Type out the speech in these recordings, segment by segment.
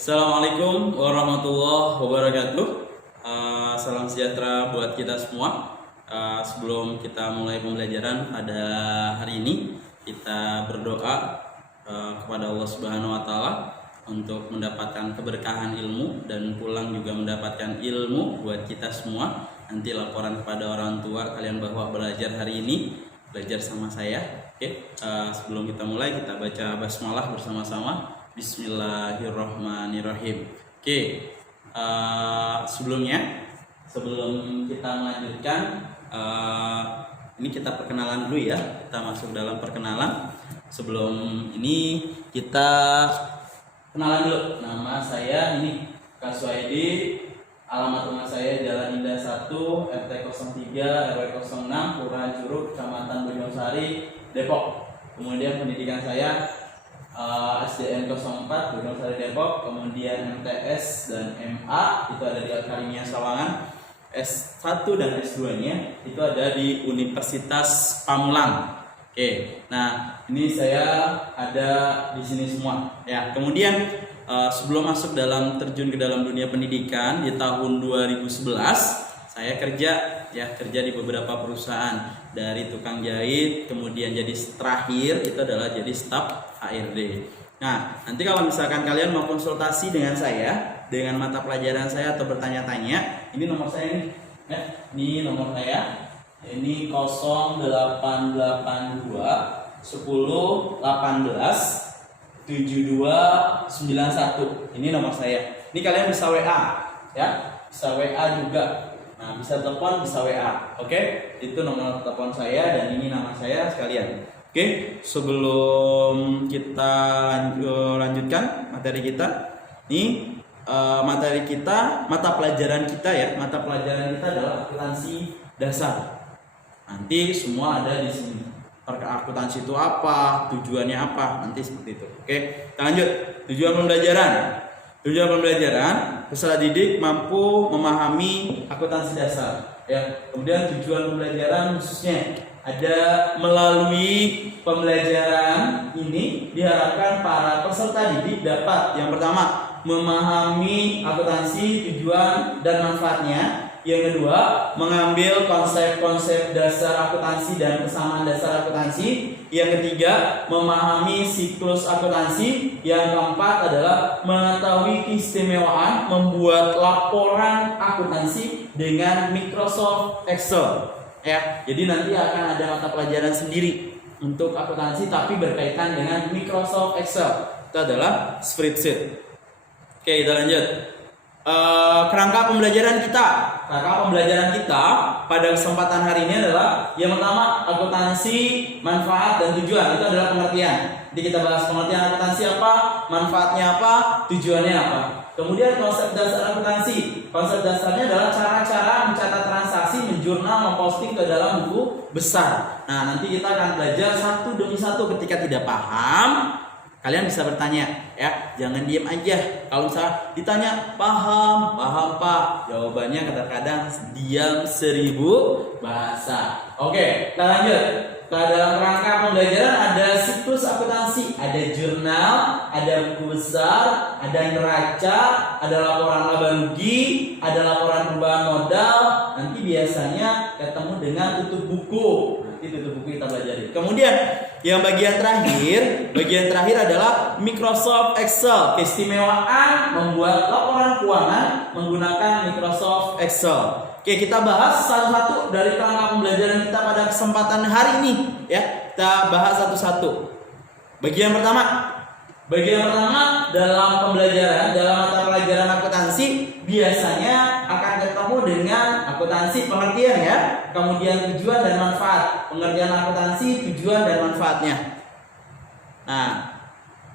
Assalamualaikum warahmatullahi wabarakatuh. Salam sejahtera buat kita semua. Sebelum kita mulai pembelajaran pada hari ini, kita berdoa kepada Allah Subhanahu wa Ta'ala untuk mendapatkan keberkahan ilmu dan pulang juga mendapatkan ilmu buat kita semua. Nanti laporan kepada orang tua kalian bahwa belajar hari ini, belajar sama saya. Oke, sebelum kita mulai, kita baca basmalah bersama-sama. Bismillahirrahmanirrahim. Oke, sebelum kita melanjutkan, ini kita perkenalan dulu ya. Kita masuk dalam perkenalan. Sebelum ini kita kenalan dulu. Nama saya ini Kak Suhaidi. Alamat rumah saya Jalan Indah 1, RT 03, RW 06, Kelurahan Curug, Kecamatan Bojongsari, Depok. Kemudian pendidikan saya SDN 04 Bojongsari Depok, kemudian MTS dan MA itu ada di Al-Karimiyah Sawangan, S1 dan S2 nya itu ada di Universitas Pamulang. Oke, nah ini saya ada di sini semua ya. Kemudian sebelum masuk terjun ke dalam dunia pendidikan di tahun 2011 saya kerja di beberapa perusahaan, dari tukang jahit, kemudian jadi terakhir itu adalah jadi staf HRD. Nah, nanti kalau misalkan kalian mau konsultasi dengan saya, dengan mata pelajaran saya atau bertanya-tanya, ini nomor saya nih. Ini nomor saya. Ini 0882 10 18 7291. Ini nomor saya. Ini kalian bisa WA ya. Bisa WA juga. Nah, bisa telepon, bisa WA. Oke? Itu nomor telepon saya dan ini nama saya sekalian. Oke, sebelum kita lanjutkan materi kita. Ini materi kita, mata pelajaran kita ya. Mata pelajaran kita adalah akuntansi dasar. Nanti semua ada di sini. Akuntansi itu apa, tujuannya apa, nanti seperti itu. Oke, kita lanjut. Tujuan pembelajaran, peserta didik mampu memahami akuntansi dasar. Ya. Kemudian tujuan pembelajaran khususnya ada melalui pembelajaran ini diharapkan para peserta didik dapat yang pertama memahami akuntansi, tujuan dan manfaatnya. Yang kedua, mengambil konsep-konsep dasar akuntansi dan kesamaan dasar akuntansi. Yang ketiga, memahami siklus akuntansi. Yang keempat adalah mengetahui keistimewaan membuat laporan akuntansi dengan Microsoft Excel. Ya, jadi nanti akan ada mata pelajaran sendiri untuk akuntansi tapi berkaitan dengan Microsoft Excel. Itu adalah spreadsheet. Oke, kita lanjut. Kerangka pembelajaran kita pada kesempatan hari ini adalah yang pertama akuntansi, manfaat dan tujuan. Itu adalah pengertian. Jadi kita bahas pengertian akuntansi apa, manfaatnya apa, tujuannya apa. Kemudian konsep dasar akuntansi. Konsep dasarnya adalah cara-cara mencatat transaksi, menjurnal, memposting ke dalam buku besar. Nah, nanti kita akan belajar satu demi satu. Ketika tidak paham, kalian bisa bertanya ya, jangan diam aja. Kalau misalnya ditanya paham Pak, jawabannya kadang-kadang diam 1000 bahasa. Oke, kita lanjut. Dalam rangka pembelajaran ada siklus akuntansi, ada jurnal, ada buku besar, ada neraca, ada laporan laba rugi, ada laporan perubahan modal. Nanti biasanya ketemu dengan tutup buku. Nanti tutup buku kita pelajari. Kemudian yang bagian terakhir adalah Microsoft Excel. Keistimewaan membuat laporan keuangan menggunakan Microsoft Excel. Oke, kita bahas satu-satu dari kerangka pembelajaran kita pada kesempatan hari ini ya. Kita bahas satu-satu. Bagian pertama dalam pembelajaran, dalam mata pelajaran akuntansi biasanya akan ketemu dengan akuntansi pengertian ya, kemudian tujuan dan manfaat. Pengertian akuntansi, tujuan dan manfaatnya. Nah,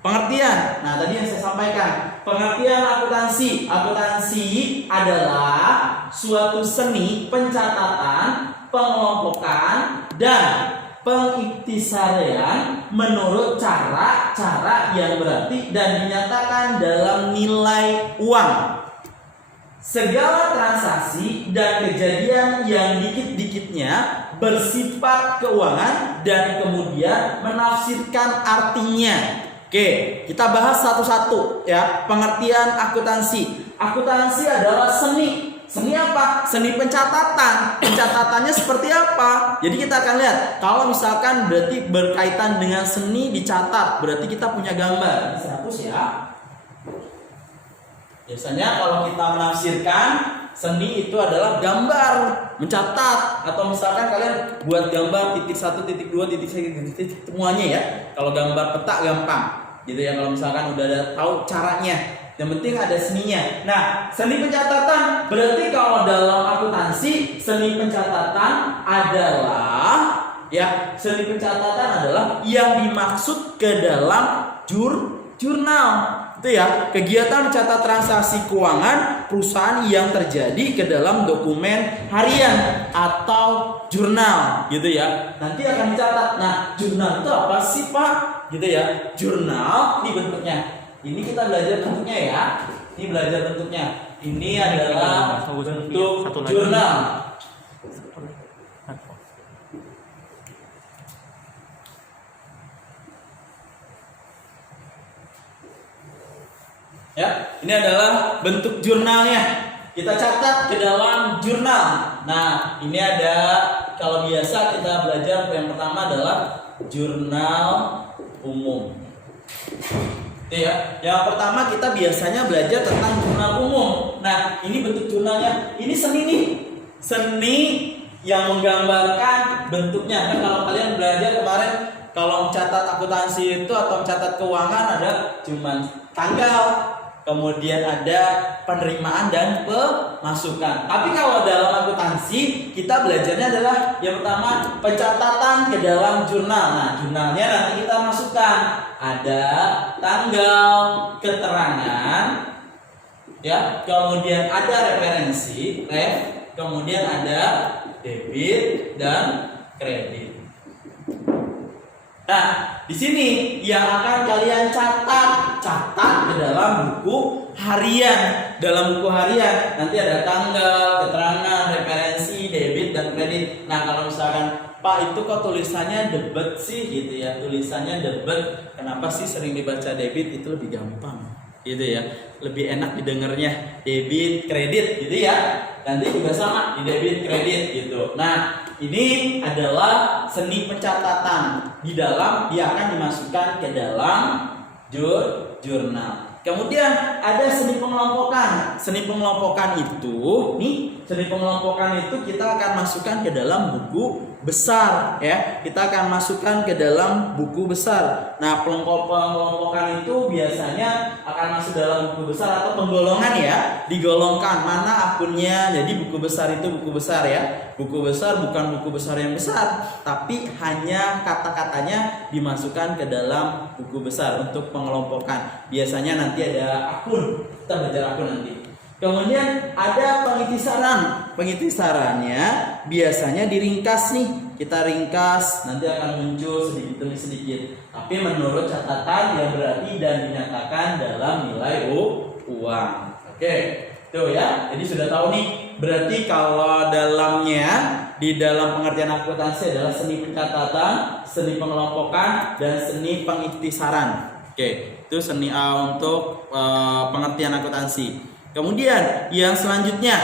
pengertian. Nah, tadi yang saya sampaikan, pengertian akuntansi. Akuntansi adalah suatu seni pencatatan, pengelompokan dan pengiktisarian menurut cara yang berarti dan dinyatakan dalam nilai uang. Segala transaksi dan kejadian yang dikit-dikitnya bersifat keuangan dan kemudian menafsirkan artinya. Oke, kita bahas satu-satu ya. Pengertian akuntansi. Akuntansi adalah seni. Seni apa? Seni pencatatan. Pencatatannya seperti apa? Jadi kita akan lihat. Kalau misalkan berarti berkaitan dengan seni dicatat, berarti kita punya gambar. Ini saya hapus ya. Biasanya kalau kita menafsirkan seni itu adalah gambar, mencatat, atau misalkan kalian buat gambar titik 1, titik 2, titik 3, titik semuanya ya. Kalau gambar peta gampang, gitu ya. Kalau misalkan udah ada tahu caranya, yang penting ada seninya. Nah, seni pencatatan berarti kalau dalam akuntansi seni pencatatan adalah ya, seni pencatatan adalah yang dimaksud ke dalam jurnal. Itu ya, kegiatan mencatat transaksi keuangan perusahaan yang terjadi ke dalam dokumen harian atau jurnal, gitu ya. Nanti akan dicatat. Nah, jurnal itu apa sih, Pak? Gitu ya. Jurnal ini bentuknya. Ini kita belajar bentuknya ya. Ini belajar bentuknya. Ini adalah bentuk jurnal. Ya, ini adalah bentuk jurnalnya. Kita catat ke dalam jurnal. Nah, ini ada, kalau biasa kita belajar yang pertama adalah jurnal umum. Itu ya. Yang pertama kita biasanya belajar tentang jurnal umum. Nah, ini bentuk jurnalnya. Ini seni nih. Seni yang menggambarkan bentuknya. Kan kalau kalian belajar kemarin, kalau mencatat akuntansi itu atau mencatat keuangan ada cuman tanggal, kemudian ada penerimaan dan pemasukan. Tapi kalau dalam akuntansi kita belajarnya adalah yang pertama pencatatan ke dalam jurnal. Nah, jurnalnya nanti kita masukkan ada tanggal, keterangan, ya, kemudian ada referensi, kemudian ada debit dan kredit. Nah, di sini yang akan kalian catat ke dalam buku harian. Dalam buku harian nanti ada tanggal, keterangan, referensi, debit dan kredit. Nah, kalau misalkan Pak itu kok tulisannya debit sih gitu ya. Tulisannya debit. Kenapa sih sering dibaca debit? Itu lebih gampang gitu ya. Lebih enak didengarnya debit, kredit gitu ya. Nanti juga sama di debit, kredit gitu. Nah, ini adalah seni pencatatan. Di dalam dia akan dimasukkan ke dalam jurnal. Kemudian ada seni pengelompokan. Seni pengelompokan itu, seni pengelompokan itu kita akan masukkan ke dalam buku besar ya. Kita akan masukkan ke dalam buku besar. Nah, pengelompokan itu biasanya akan masuk dalam buku besar atau penggolongan ya. Digolongkan mana akunnya. Jadi buku besar itu buku besar ya. Buku besar bukan buku besar yang besar, tapi hanya kata-katanya dimasukkan ke dalam buku besar untuk pengelompokan. Biasanya nanti ada akun. Kita belajar akun nanti. Kemudian ada pengitisaran. Pengitisarannya biasanya diringkas nih. Kita ringkas, nanti akan muncul sedikit demi sedikit. Tapi menurut catatan yang berarti dan dinyatakan dalam nilai uang. Oke, tuh ya. Jadi sudah tahu nih. Berarti kalau dalamnya di dalam pengertian akuntansi adalah seni pencatatan, seni pengelompokan, dan seni pengiktisaran. Oke, itu seni A untuk pengertian akuntansi. Kemudian yang selanjutnya,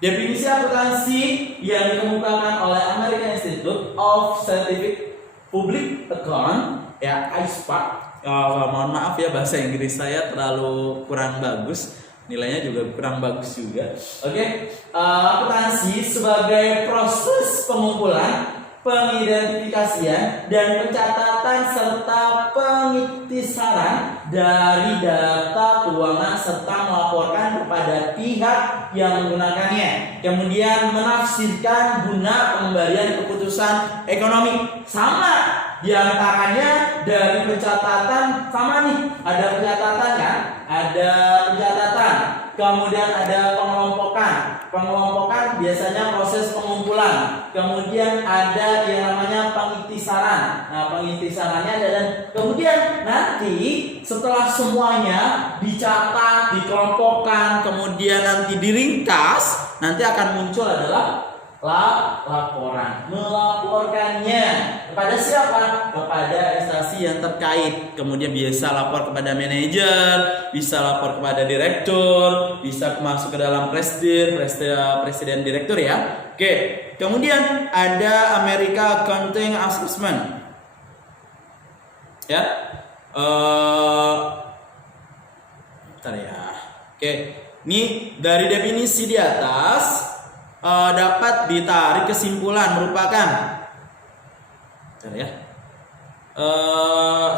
definisi akuntansi yang dikemukakan oleh American Institute of Scientific Public Account ya, AISPA. Mohon maaf ya, bahasa Inggris saya terlalu kurang bagus, nilainya juga kurang bagus juga. Oke, akuntansi sebagai proses pengumpulan, pengidentifikasian dan pencatatan serta pengiktisaran dari data keuangan serta melaporkan kepada pihak yang menggunakannya. Kemudian menafsirkan guna pemberian keputusan ekonomi. Sama diantaranya dari pencatatan, sama nih, ada pencatatan kan? Ada pencatatan. Kemudian ada pengelompokan. Pengelompokan biasanya proses pengumpulan. Kemudian ada yang namanya pengiktisaran. Nah, pengiktisarannya dan kemudian nanti setelah semuanya dicatat, dikelompokkan, kemudian nanti diringkas, nanti akan muncul adalah Laporan. Melaporkannya kepada siapa? Kepada instansi yang terkait. Kemudian bisa lapor kepada manajer, bisa lapor kepada direktur, bisa masuk ke dalam presiden direktur ya. Oke. Kemudian ada America Accounting Assessment. Ya. Bentar ya. Oke. Ini dari definisi di atas dapat ditarik kesimpulan merupakan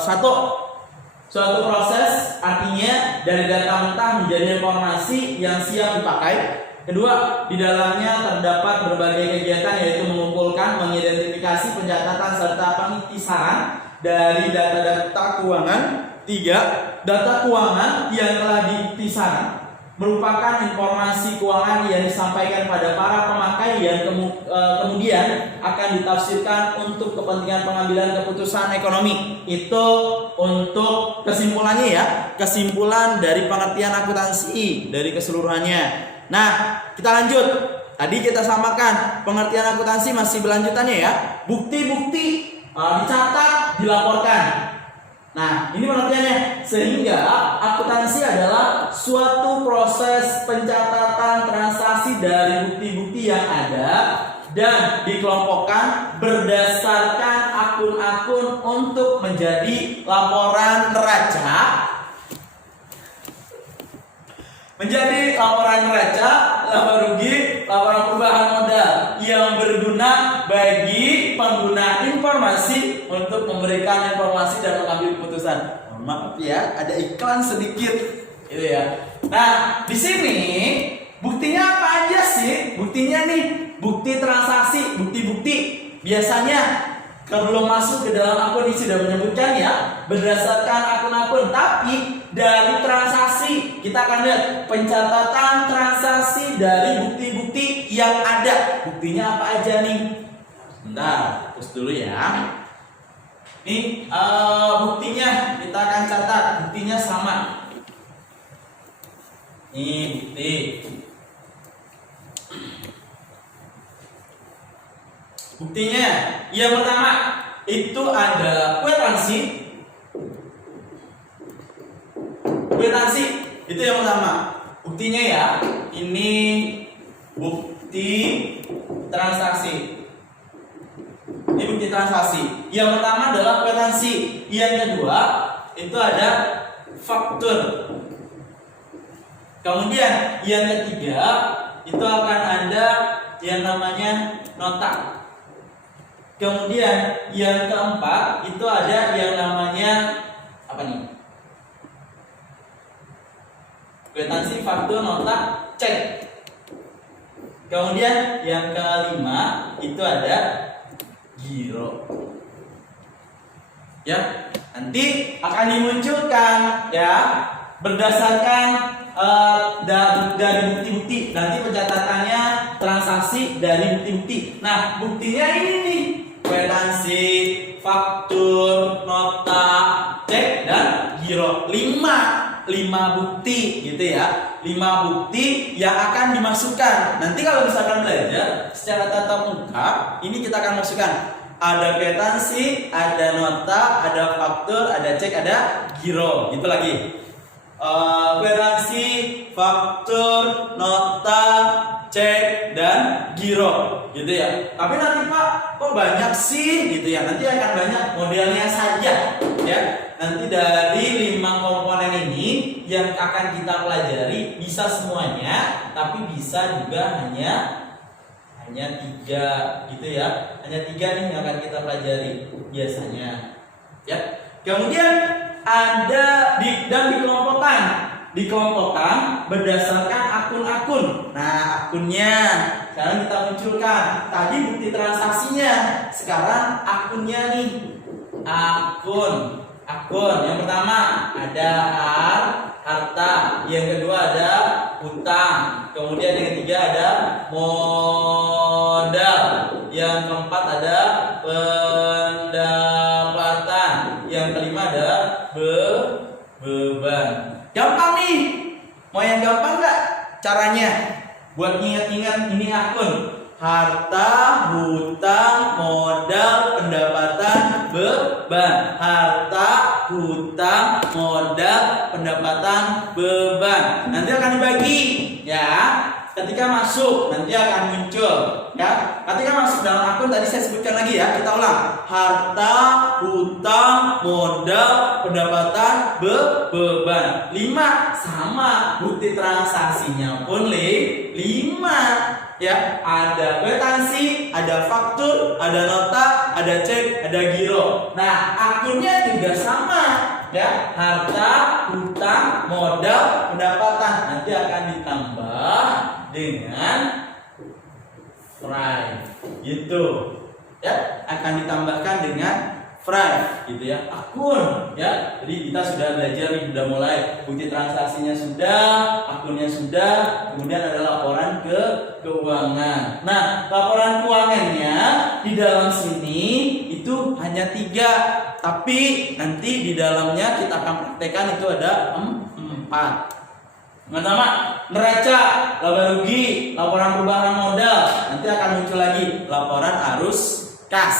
suatu proses, artinya dari data mentah menjadi informasi yang siap dipakai. Kedua, di dalamnya terdapat berbagai kegiatan yaitu mengumpulkan, mengidentifikasi, pencatatan serta pengkisaran dari data-data keuangan. Tiga, data keuangan yang telah dipisahkan merupakan informasi keuangan yang disampaikan pada para pemakai yang kemudian akan ditafsirkan untuk kepentingan pengambilan keputusan ekonomi. Itu untuk kesimpulannya ya, kesimpulan dari pengertian akuntansi dari keseluruhannya. Nah, kita lanjut. Tadi kita samakan pengertian akuntansi masih berlanjutannya ya. Bukti-bukti dicatat, dilaporkan. Nah, ini pengertiannya. Sehingga akuntansi adalah suatu proses pencatatan transaksi dari bukti-bukti yang ada dan dikelompokkan berdasarkan akun-akun untuk menjadi laporan neraca. Menjadi laporan neraca, laba rugi, laporan perubahan modal yang berguna bagi pengguna informasi untuk memberikan informasi dan mengambil keputusan. Maaf ya, ada iklan sedikit, gitu ya. Nah, di sini buktinya apa aja sih? Buktinya nih, bukti transaksi, bukti-bukti. Biasanya sebelum masuk ke dalam akun ini sudah menyebutkan ya, berdasarkan akun-akun. Tapi dari transaksi kita akan lihat pencatatan transaksi dari bukti-bukti yang ada. Buktinya apa aja nih? Bentar, terus dulu ya. Ini buktinya kita akan catat. Buktinya sama. Ini bukti. Buktinya yang pertama itu ada kwitansi. Kwitansi itu yang pertama. Buktinya ya, ini bukti transaksi. Ini bukti transaksi. Yang pertama adalah kwitansi. Yang kedua itu ada faktur. Kemudian yang ketiga itu akan ada yang namanya nota. Kemudian yang keempat itu ada yang namanya apa nih? Kwitansi, faktur, nota, cek. Kemudian yang kelima itu ada giro. Ya, nanti akan dimunculkan ya berdasarkan dari bukti-bukti. Nanti pencatatannya transaksi dari bukti-bukti. Nah, buktinya ini nih. Kwitansi, faktur, nota, cek, dan giro. 5 bukti gitu ya. 5 bukti yang akan dimasukkan. Nanti kalau misalkan belajar secara tatap muka, ini kita akan masukkan. Ada kwitansi, ada nota, ada faktur, ada cek, ada giro. Gitu lagi. Kwitansi, faktur, nota, cek, dan giro gitu ya. Tapi nanti Pak, kok banyak sih gitu ya. Nanti akan banyak modelnya saja ya. Nanti dari 5 komponen ini yang akan kita pelajari bisa semuanya, tapi bisa juga hanya 3 gitu ya. Hanya 3 nih yang akan kita pelajari biasanya ya. Kemudian ada dan dikelompokkan berdasarkan akun-akun. Nah, akunnya sekarang kita munculkan. Tadi bukti transaksinya, sekarang akunnya nih. Akun. Yang pertama ada harta, yang kedua ada utang, kemudian yang ketiga ada modal, yang keempat ada pendapatan, yang kelima ada beban. Gampang nih. Mau yang gampang nggak caranya? Buat ingat-ingat ini akun. Harta, hutang, modal, pendapatan, beban. Harta, hutang, modal, pendapatan, beban. Nanti akan dibagi, ya. Ketika masuk nanti akan muncul, ya. Ketika masuk dalam akun tadi saya sebutkan lagi ya. Kita ulang. Harta, hutang, modal, pendapatan, beban. 5 sama bukti transaksinya pun 5. Ya, ada kwitansi, ada faktur, ada nota, ada cek, ada giro. Nah, akunnya juga sama, ya. Harta, hutang, modal, pendapatan nanti akan ditambah dengan Fry, gitu. Ya, akan ditambahkan dengan Fry, gitu ya. Akun, ya. Jadi kita sudah belajar nih, sudah mulai bukti transaksinya sudah, akunnya sudah, kemudian ada laporan keuangan. Nah, laporan keuangannya di dalam sini itu hanya 3, tapi nanti di dalamnya kita akan praktekkan itu ada 4. Pertama, neraca, laba rugi, laporan perubahan modal. Nanti akan muncul lagi laporan arus kas,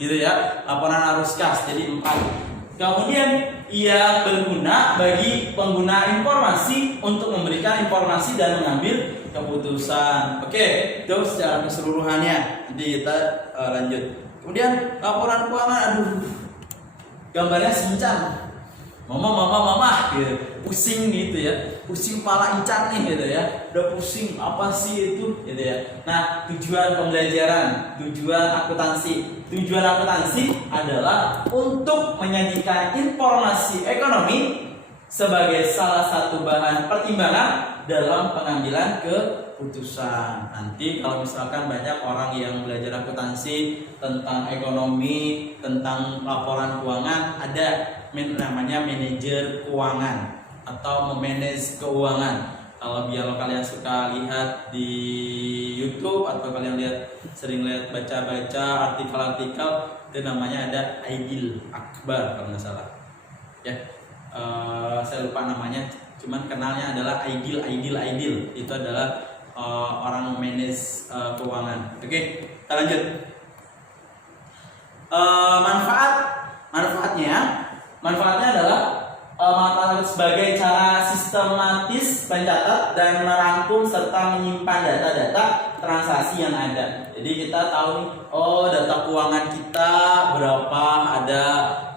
gitu ya. Laporan arus kas jadi 4. Kemudian ia berguna bagi pengguna informasi untuk memberikan informasi dan mengambil keputusan. Oke, itu secara keseluruhannya. Jadi kita lanjut. Kemudian laporan keuangan, aduh, gambarnya sincang. Mama, gitu. Pusing gitu ya. Pusing pala incat nih gitu ya. Udah pusing apa sih itu gitu ya. Nah, tujuan pembelajaran, tujuan akuntansi. Tujuan akuntansi adalah untuk menyajikan informasi ekonomi sebagai salah satu bahan pertimbangan dalam pengambilan keputusan. Nanti kalau misalkan banyak orang yang belajar akuntansi tentang ekonomi, tentang laporan keuangan, ada namanya manajer keuangan atau memanage keuangan. Kalau kalian suka lihat di YouTube atau kalian sering lihat baca-baca artikel-artikel, itu namanya ada Aidil Akbar kalau nggak salah. Ya, saya lupa namanya, cuman kenalnya adalah Aidil. Itu adalah orang manage keuangan. Oke, kita lanjut. Manfaatnya adalah sebagai cara sistematis mencatat dan merangkum serta menyimpan data-data transaksi yang ada. Jadi kita tahu nih, oh data keuangan kita berapa, ada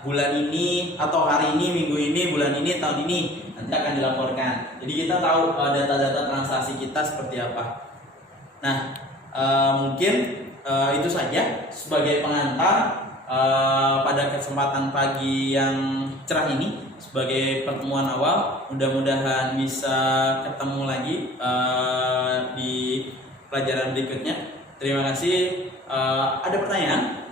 bulan ini atau hari ini, minggu ini, bulan ini, tahun ini, nanti akan dilaporkan. Jadi kita tahu data-data transaksi kita seperti apa. Nah, mungkin itu saja sebagai pengantar pada kesempatan pagi yang cerah ini, sebagai pertemuan awal. Mudah-mudahan bisa ketemu lagi di pelajaran berikutnya. Terima kasih. Ada pertanyaan?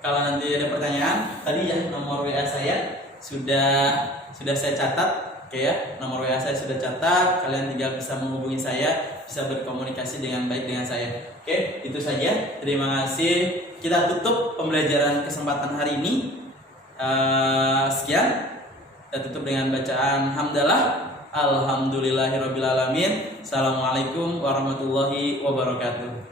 Kalau nanti ada pertanyaan, tadi ya nomor WA saya sudah saya catat. Oke ya, nomor WA saya sudah catat. Kalian tinggal bisa menghubungi saya, bisa berkomunikasi dengan baik dengan saya. Oke, itu saja. Terima kasih. Kita tutup pembelajaran kesempatan hari ini. Sekian. Kita tutup dengan bacaan hamdalah. Alhamdulillahirabbil alamin. Assalamualaikum warahmatullahi wabarakatuh.